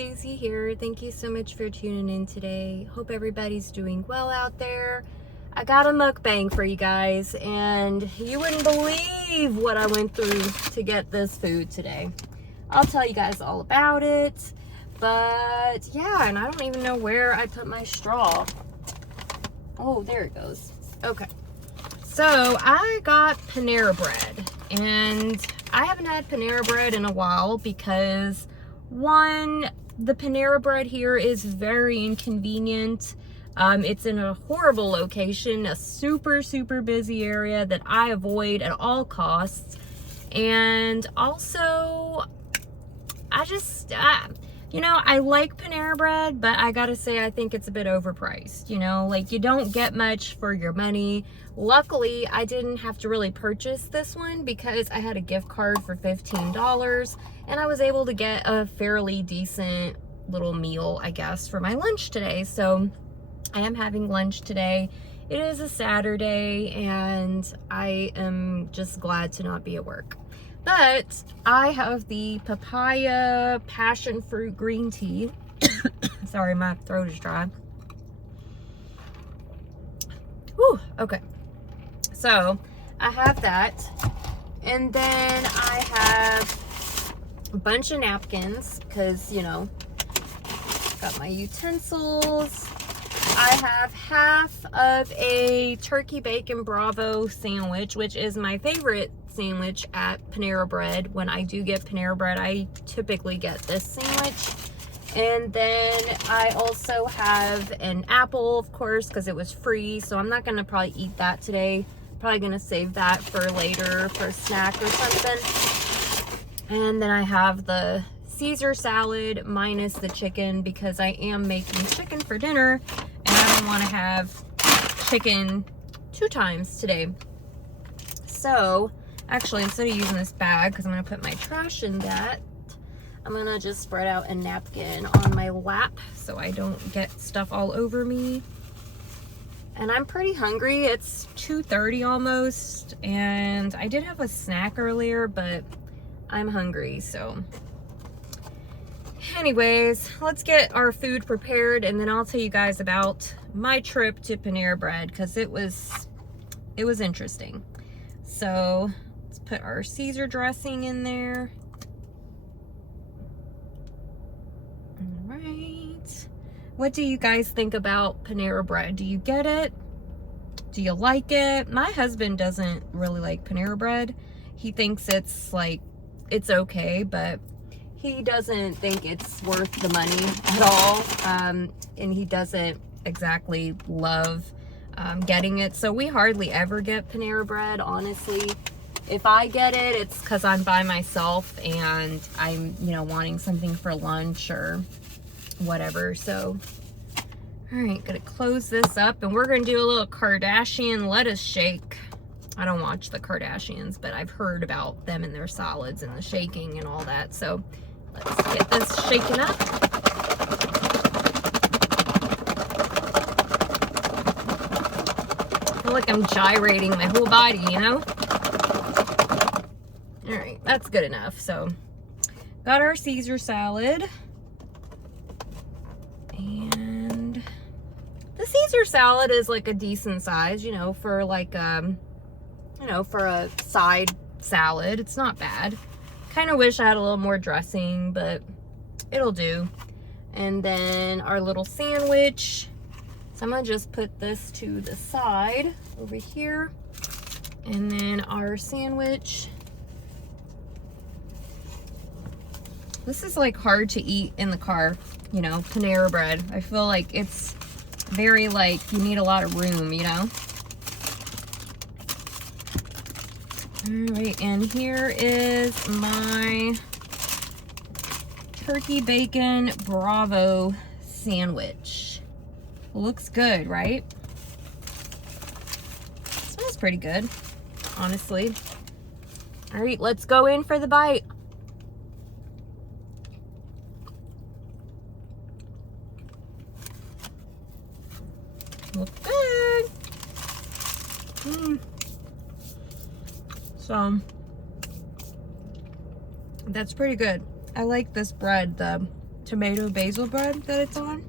Susie here. Thank you so much for tuning in today. Hope everybody's doing well out there. I got a mukbang for you guys, and you wouldn't believe what I went through to get this food today. I'll tell you guys all about it. But yeah, and I don't even know where I put my straw. Oh, there it goes. Okay. So I got Panera Bread, and I haven't had Panera Bread in a while because one, the Panera Bread here is very inconvenient. It's in a horrible location, a super busy area that I avoid at all costs. And also, you know, I like Panera Bread, but I gotta say, I think it's a bit overpriced. You know, like, you don't get much for your money. Luckily, I didn't have to really purchase this one because I had a gift card for $15, and I was able to get a fairly decent little meal, I guess, for my lunch today. So I am having lunch today. It is a Saturday, and I am just glad to not be at work. But I have the papaya passion fruit green tea. Sorry, my throat is dry. Whew, okay. So I have that. And then I have a bunch of napkins because, you know, got my utensils. I have half of a turkey bacon Bravo sandwich, which is my favorite sandwich at Panera Bread. When I do get Panera Bread, I typically get this sandwich. And then I also have an apple, of course, because it was free. So I'm not going to probably eat that today. Probably going to save that for later for a snack or something. And then I have the Caesar salad minus the chicken because I am making chicken for dinner. And I don't want to have chicken 2 times today. So, actually, instead of using this bag, because I'm going to put my trash in that, I'm going to just spread out a napkin on my lap so I don't get stuff all over me. And I'm pretty hungry. It's 2:30 almost, and I did have a snack earlier, but I'm hungry, so... Anyways, let's get our food prepared, and then I'll tell you guys about my trip to Panera Bread, because it was interesting. So let's put our Caesar dressing in there. All right. What do you guys think about Panera Bread? Do you get it? Do you like it? My husband doesn't really like Panera Bread. He thinks it's like, it's okay, but he doesn't think it's worth the money at all. And he doesn't exactly love getting it. So we hardly ever get Panera Bread, honestly. If I get it, it's because I'm by myself and I'm, you know, wanting something for lunch or whatever. So, all right, gonna close this up, and we're gonna do a little Kardashian lettuce shake. I don't watch the Kardashians, but I've heard about them and their salads and the shaking and all that. So let's get this shaken up. I feel like I'm gyrating my whole body, you know? All right, that's good enough. So got our Caesar salad. And the Caesar salad is like a decent size, you know, for like, you know, for a side salad. It's not bad. Kind of wish I had a little more dressing, but it'll do. And then our little sandwich. So I'm gonna just put this to the side over here. And then our sandwich. This is like hard to eat in the car, you know, Panera Bread. I feel like it's very like, you need a lot of room, you know? Alright, and here is my turkey bacon Bravo sandwich. Looks good, right? Smells pretty good, honestly. Alright, let's go in for the bite. Looks good. So that's pretty good. I like this bread, the tomato basil bread that it's on.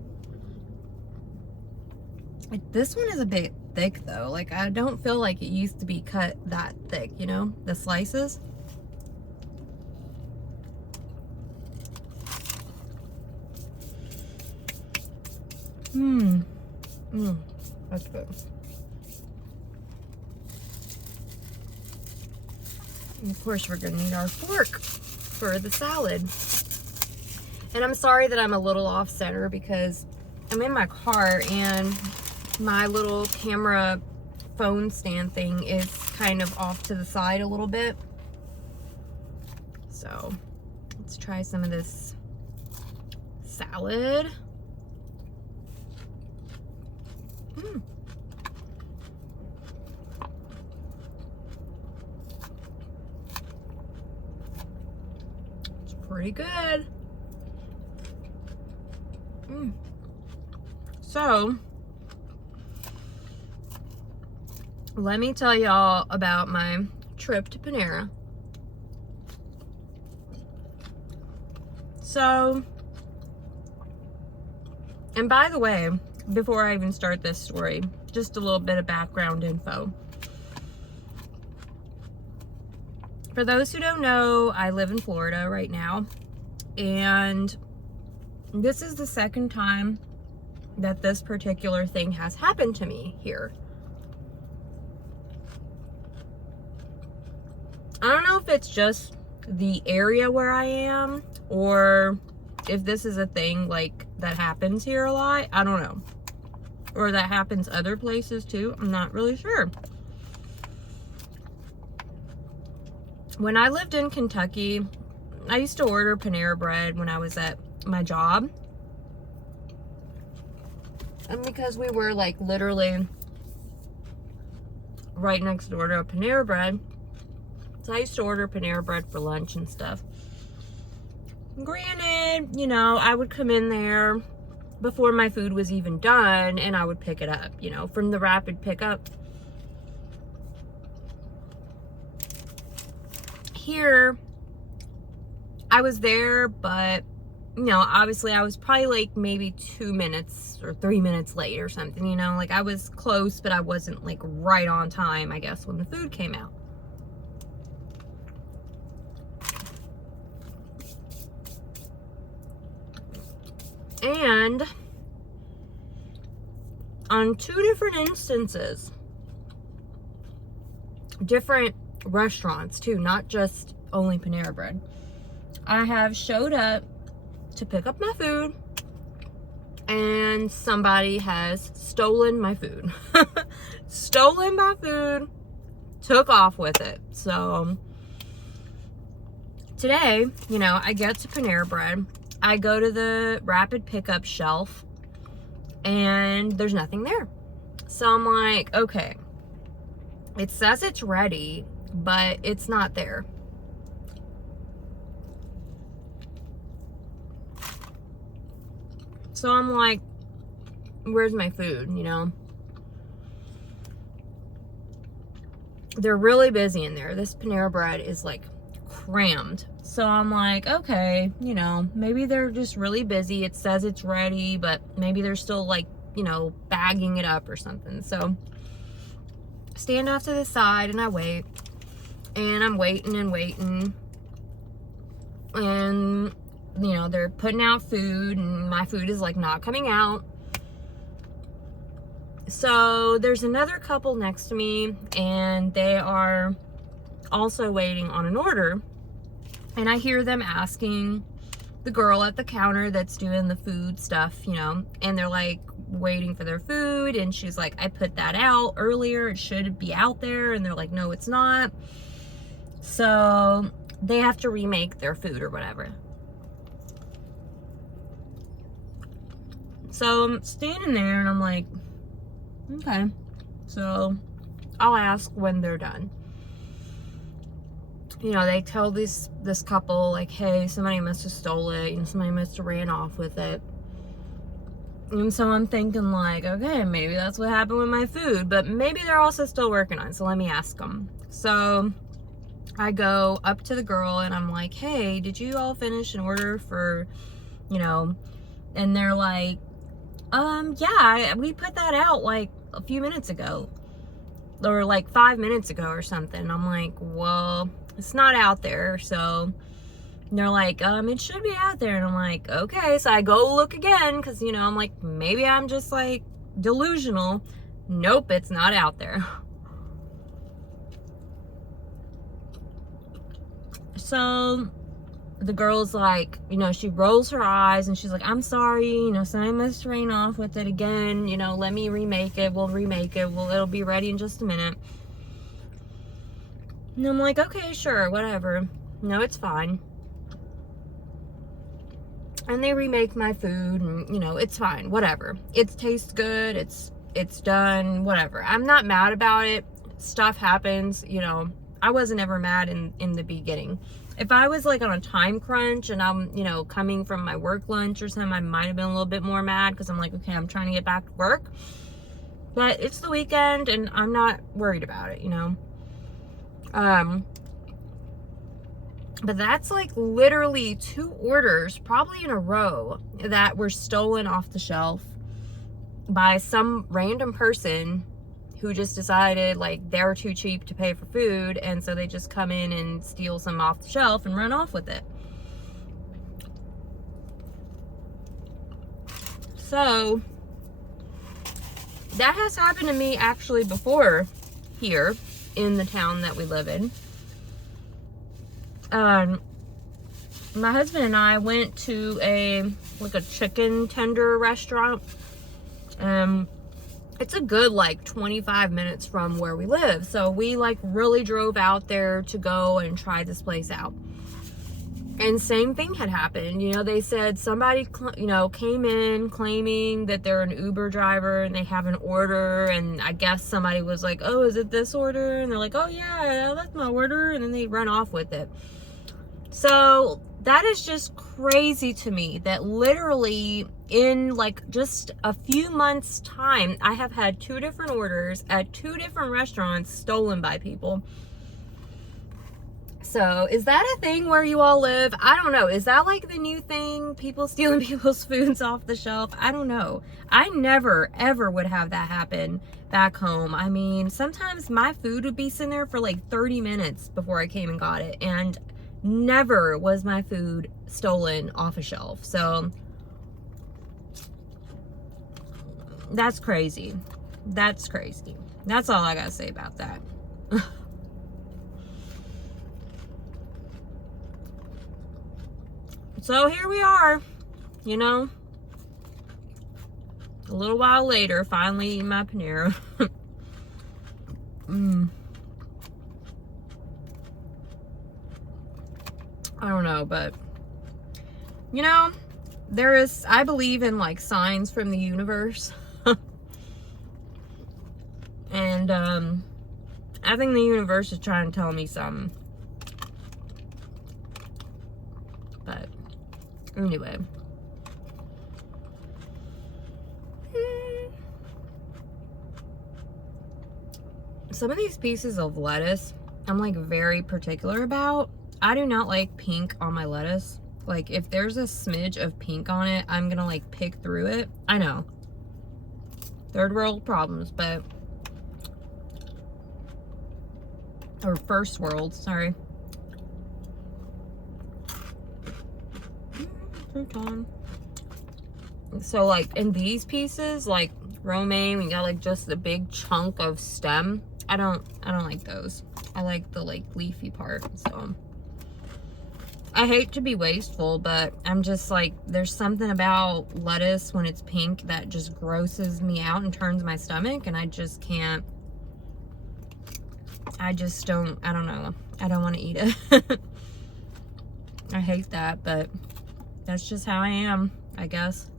This one is a bit thick though. Like, I don't feel like it used to be cut that thick, you know, the slices. That's good. And of course, we're gonna need our fork for the salad. And I'm sorry that I'm a little off center because I'm in my car and my little camera phone stand thing is kind of off to the side a little bit. So let's try some of this salad. It's pretty good. So, let me tell y'all about my trip to Panera. So, and by the way, before I even start this story, just a little bit of background info. For those who don't know, I live in Florida right now, and this is the second time that this particular thing has happened to me here. I don't know if it's just the area where I am, or if this is a thing like that happens here a lot. I don't know. Or that happens other places too. I'm not really sure. When I lived in Kentucky, I used to order Panera Bread when I was at my job. And because we were like literally right next door to a Panera Bread, so I used to order Panera Bread for lunch and stuff. Granted, you know, I would come in there before my food was even done and I would pick it up, you know, from the rapid pickup. Here, I was there, but, you know, obviously I was probably like maybe 2 minutes or 3 minutes late or something, you know, like I was close, but I wasn't like right on time, I guess, when the food came out. And on 2 different instances, different restaurants too, not just only Panera Bread, I have showed up to pick up my food and somebody has stolen my food. Stolen my food, took off with it. So today, you know, I get to Panera Bread, I go to the rapid pickup shelf and there's nothing there. So I'm like, okay, it says it's ready, but it's not there. So I'm like, where's my food, you know? They're really busy in there. This Panera Bread is like crammed. So I'm like, okay, you know, maybe they're just really busy. It says it's ready, but maybe they're still like, you know, bagging it up or something. So stand off to the side and I wait. And I'm waiting and waiting. And, you know, they're putting out food and my food is like not coming out. So there's another couple next to me and they are also waiting on an order. And I hear them asking the girl at the counter that's doing the food stuff, you know, and they're like waiting for their food. And she's like, I put that out earlier. It should be out there. And they're like, no, it's not. So they have to remake their food or whatever. So I'm standing there and I'm like, okay. So I'll ask when they're done. You know, they tell this couple, like, hey, somebody must have stole it, and somebody must have ran off with it. And so I'm thinking, like, okay, maybe that's what happened with my food, but maybe they're also still working on it, so let me ask them. So I go up to the girl, and I'm like, hey, did you all finish an order for you know, and they're like, yeah, we put that out like a few minutes ago, or like 5 minutes ago or something. I'm like, well, it's not out there. So they're like, it should be out there. And I'm like, okay. So I go look again, because, you know, I'm like, maybe I'm just like delusional. Nope, it's not out there. So the girl's like, you know, she rolls her eyes and she's like, I'm sorry, you know, somebody must rain off with it again, you know, let me remake it. We'll remake it. Well, it'll be ready in just a minute. And I'm like, okay, sure, whatever. No, it's fine. And they remake my food, and, you know, it's fine, whatever. It tastes good. It's done, whatever. I'm not mad about it. Stuff happens, you know. I wasn't ever mad in the beginning. If I was like on a time crunch and I'm, you know, coming from my work lunch or something, I might have been a little bit more mad, because I'm like, okay, I'm trying to get back to work. But it's the weekend and I'm not worried about it, you know. But that's like literally 2 orders, probably in a row, that were stolen off the shelf by some random person who just decided like they're too cheap to pay for food, and so they just come in and steal some off the shelf and run off with it. So that has happened to me actually before here in the town that we live in. My husband and I went to a chicken tender restaurant. It's a good like 25 minutes from where we live. So we like really drove out there to go and try this place out. And same thing had happened. You know, they said somebody, you know, came in claiming that they're an Uber driver and they have an order. And I guess somebody was like, oh, is it this order? And they're like, oh yeah, that's my order. And then they run off with it. So that is just crazy to me that literally in like just a few months time, I have had 2 different orders at 2 different restaurants stolen by people. So is that a thing where you all live? I don't know. Is that like the new thing? People stealing people's foods off the shelf? I don't know. I never ever would have that happen back home. I mean, sometimes my food would be sitting there for like 30 minutes before I came and got it. And never was my food stolen off a shelf. So that's crazy. That's crazy. That's all I gotta say about that. So here we are, you know, a little while later, finally eating my Panera. I don't know, but you know, I believe in like signs from the universe. And I think the universe is trying to tell me something. But anyway. Some of these pieces of lettuce I'm like very particular about. I do not like pink on my lettuce. Like if there's a smidge of pink on it, I'm gonna like pick through it. I know. Third world problems, but or first world, sorry. Crouton. So like in these pieces, like romaine, we got like just the big chunk of stem. I don't like those. I like the like leafy part. So I hate to be wasteful, but I'm just like, there's something about lettuce when it's pink that just grosses me out and turns my stomach, and I just can't. I don't know. I don't want to eat it. I hate that, but that's just how I am, I guess.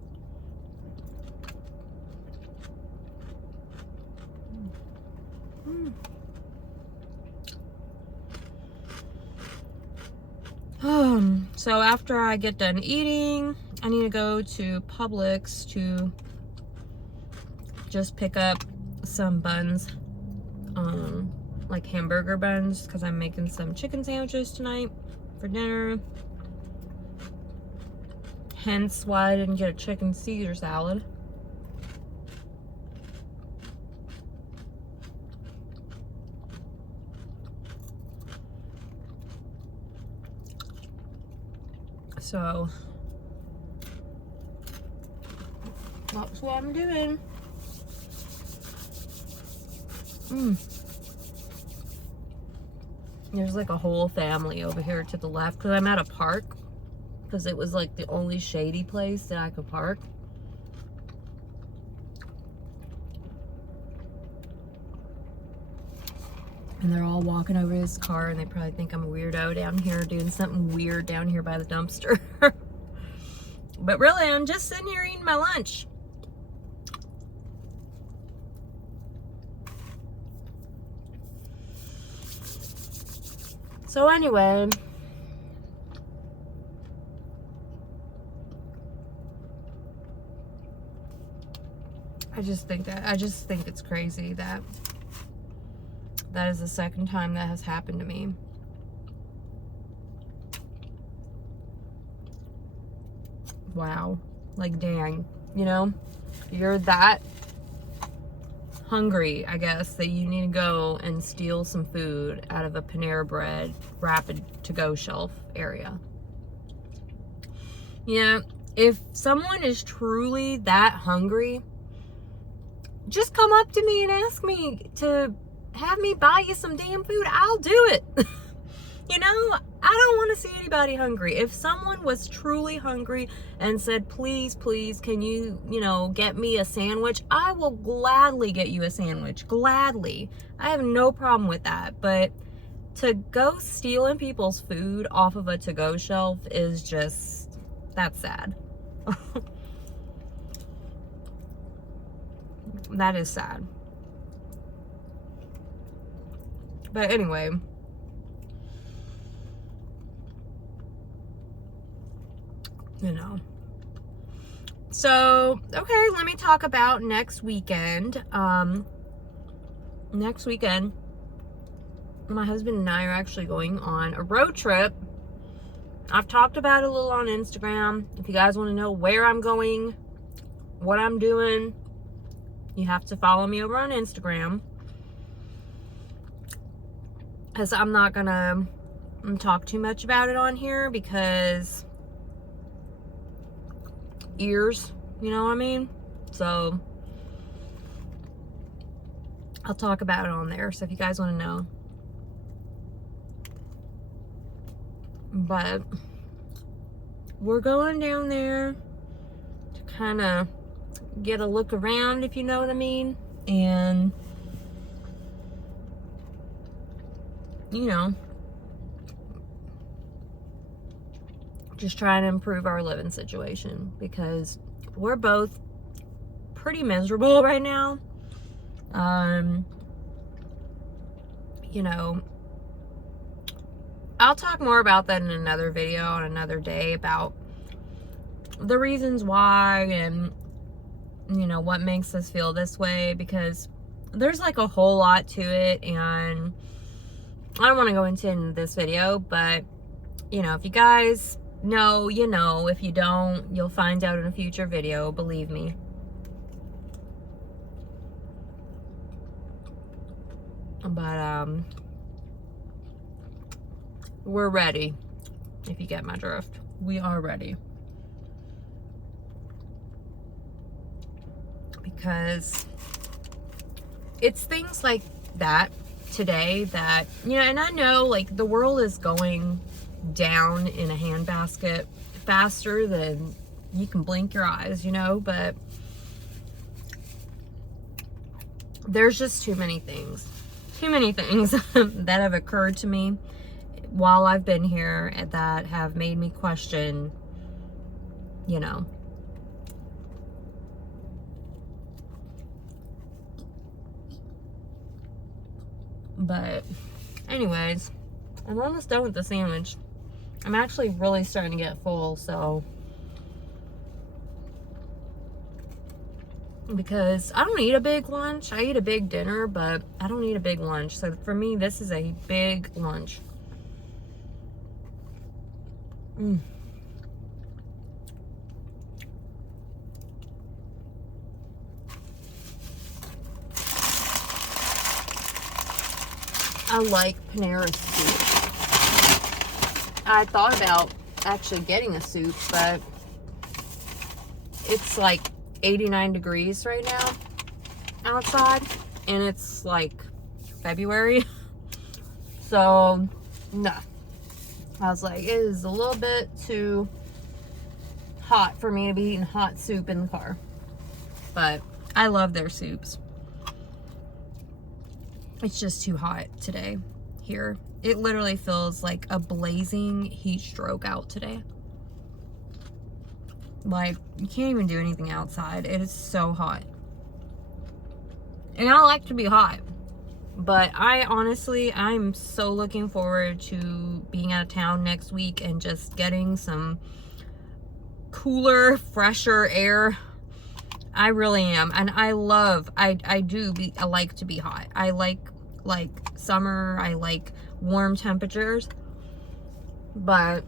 So after I get done eating, I need to go to Publix to just pick up some buns, like hamburger buns, because I'm making some chicken sandwiches tonight for dinner. Hence why I didn't get a chicken Caesar salad. So that's what I'm doing. There's like a whole family over here to the left because I'm at a park, because it was like the only shady place that I could park. And they're all walking over this car, and they probably think I'm a weirdo down here doing something weird down here by the dumpster. But really, I'm just sitting here eating my lunch. So anyway, I just think it's crazy that that is the second time that has happened to me. Wow. Like, dang, you know, you're that hungry, I guess, that you need to go and steal some food out of a Panera Bread rapid to-go shelf area. You know, if someone is truly that hungry, just come up to me and ask me to have me buy you some damn food. I'll do it. You know, I don't want to see anybody hungry. If someone was truly hungry and said, please, please, can you, get me a sandwich? I will gladly get you a sandwich. Gladly. I have no problem with that. But to go stealing people's food off of a to-go shelf is just, that's sad. That is sad. But anyway, so, okay, let me talk about next weekend. Next weekend, my husband and I are actually going on a road trip. I've talked about it a little on Instagram. If you guys want to know where I'm going, what I'm doing, you have to follow me over on Instagram. Because I'm not gonna talk too much about it on here because ears, you know what I mean? So I'll talk about it on there. So if you guys want to know. But we're going down there to kind of get a look around, if you know what I mean. And just trying to improve our living situation because we're both pretty miserable right now. I'll talk more about that in another video on another day about the reasons why and what makes us feel this way, because there's like a whole lot to it, and I don't want to go into it in this video, but if you guys know, if you don't, you'll find out in a future video, believe me. But we're ready, if you get my drift. We are ready. Because it's things like that today that, and I know like the world is going down in a handbasket faster than you can blink your eyes, but there's just too many things that have occurred to me while I've been here that have made me question, But anyways, I'm almost done with the sandwich. I'm actually really starting to get full, so because I don't eat a big lunch. I eat a big dinner, but I don't eat a big lunch. So for me, this is a big lunch. I like Panera soup. I thought about actually getting a soup, but it's like 89 degrees right now outside, and it's like February. So, no. I was like, it is a little bit too hot for me to be eating hot soup in the car. But I love their soups. It's just too hot today here. It literally feels like a blazing heat stroke out today. Like, you can't even do anything outside. It is so hot. And I like to be hot. But I'm so looking forward to being out of town next week and just getting some cooler, fresher air. I really am. And I like to be hot. I like summer. I like warm temperatures. But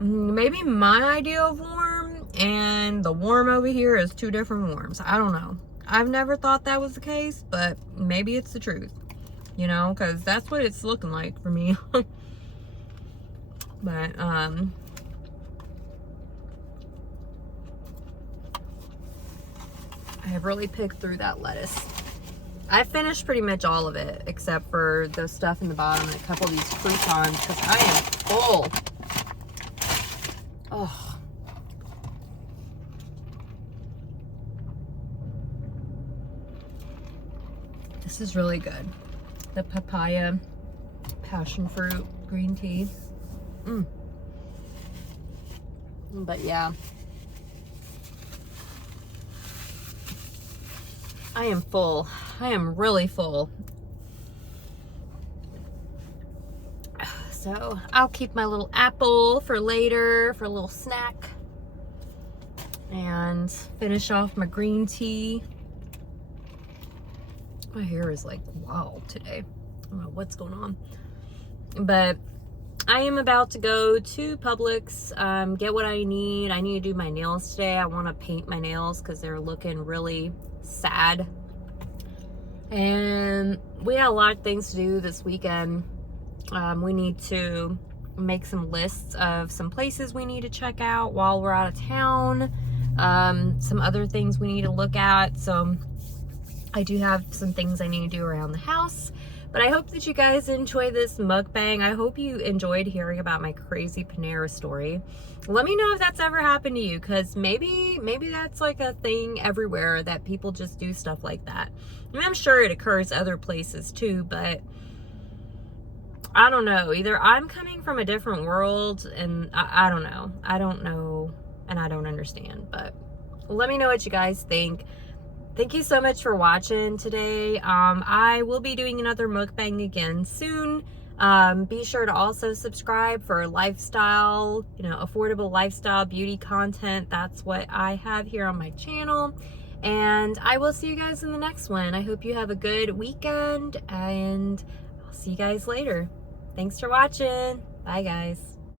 maybe my idea of warm and the warm over here is two different warms. I don't know. I've never thought that was the case, but maybe it's the truth, you know, because that's what it's looking like for me. But I have really picked through that lettuce. I finished pretty much all of it except for the stuff in the bottom and a couple of these croutons because I am full. Oh. This is really good. The papaya, passion fruit, green tea. But yeah. I am full. I am really full. So I'll keep my little apple for later for a little snack. And finish off my green tea. My hair is like wild today. I don't know what's going on. But I am about to go to Publix, get what I need. I need to do my nails today. I want to paint my nails because they're looking really sad. And we got a lot of things to do this weekend. We need to make some lists of some places we need to check out while we're out of town. Some other things we need to look at. So I do have some things I need to do around the house. But I hope that you guys enjoy this mukbang. I hope you enjoyed hearing about my crazy Panera story. Let me know if that's ever happened to you, because maybe that's like a thing everywhere that people just do stuff like that. And I'm sure it occurs other places too, but I don't know. Either I'm coming from a different world and I don't know. I don't know and I don't understand, but let me know what you guys think. Thank you so much for watching today. I will be doing another mukbang again soon. Be sure to also subscribe for lifestyle, affordable lifestyle beauty content. That's what I have here on my channel. And I will see you guys in the next one. I hope you have a good weekend, and I'll see you guys later. Thanks for watching. Bye, guys.